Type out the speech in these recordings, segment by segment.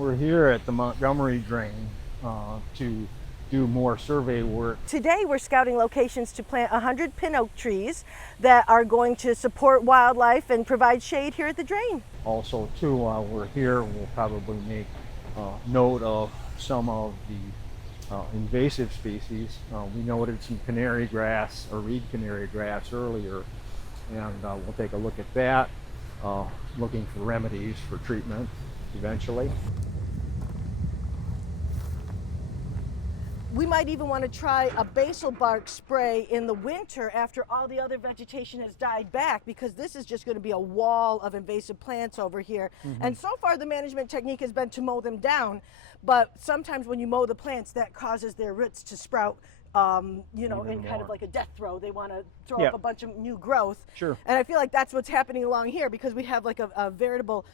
We're here at the Montgomery drain to do more survey work. Today we're scouting locations to plant 100 pin oak trees that are going to support wildlife and provide shade here at the drain. Also too, while we're here, we'll probably make note of some of the invasive species. We noted some canary grass or reed canary grass earlier, and we'll take a look at that, looking for remedies for treatment eventually. We might even want to try a basil bark spray in the winter after all the other vegetation has died back, because this is just going to be a wall of invasive plants over here. And so far the management technique has been to mow them down, but sometimes when you mow the plants, that causes their roots to sprout, you know, in kind of like a death throw. They want to throw up a bunch of new growth. Sure. And I feel like that's what's happening along here, because we have like a veritable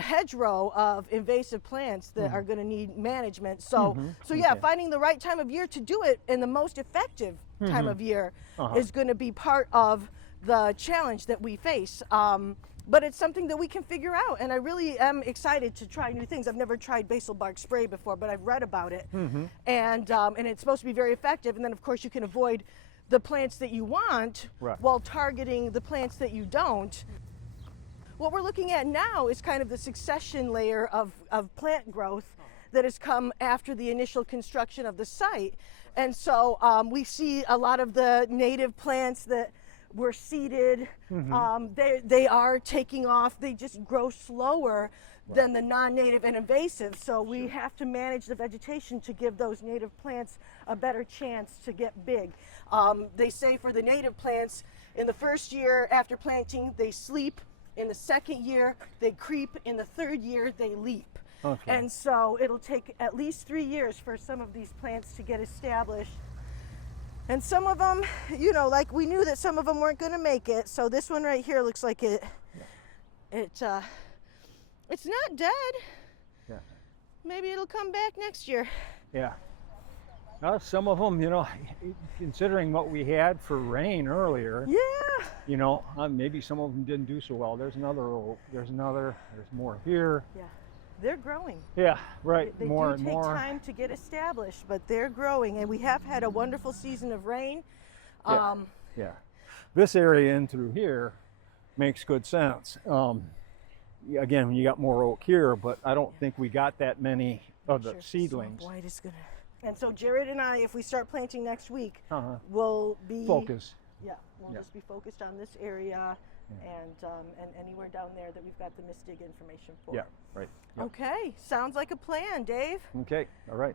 hedgerow of invasive plants that are going to need management. So yeah, finding the right time of year to do it in the most effective time of year is going to be part of the challenge that we face. But it's something that we can figure out, and I really am excited to try new things. I've never tried basil bark spray before, but I've read about it, and it's supposed to be very effective. And then of course you can avoid the plants that you want while targeting the plants that you don't. What we're looking at now is kind of the succession layer of plant growth that has come after the initial construction of the site. And so we see a lot of the native plants that were seeded, they are taking off. They just grow slower than the non-native and invasive. So we have to manage the vegetation to give those native plants a better chance to get big. They say for the native plants, in the first year after planting, they sleep. In the second year, they creep. In the third year, they leap. And so it'll take at least 3 years for some of these plants to get established. And some of them, you know, like we knew that some of them weren't going to make it. So this one right here looks like it's not dead. Yeah. Maybe it'll come back next year. Yeah. Well, some of them, you know, considering what we had for rain earlier, you know, maybe some of them didn't do so well. There's there's more here. Yeah, they're growing. Yeah, right. They more do and take more time to get established, but they're growing, and we have had a wonderful season of rain. Yeah. This area in through here makes good sense. Again, you got more oak here, but I don't think we got that many of the seedlings. White is gonna. And so Jared and I, if we start planting next week, will be focused. Yeah, we'll just be focused on this area and anywhere down there that we've got the misdig information for. Yeah, right. Yep. Okay, sounds like a plan, Dave. Okay, all right.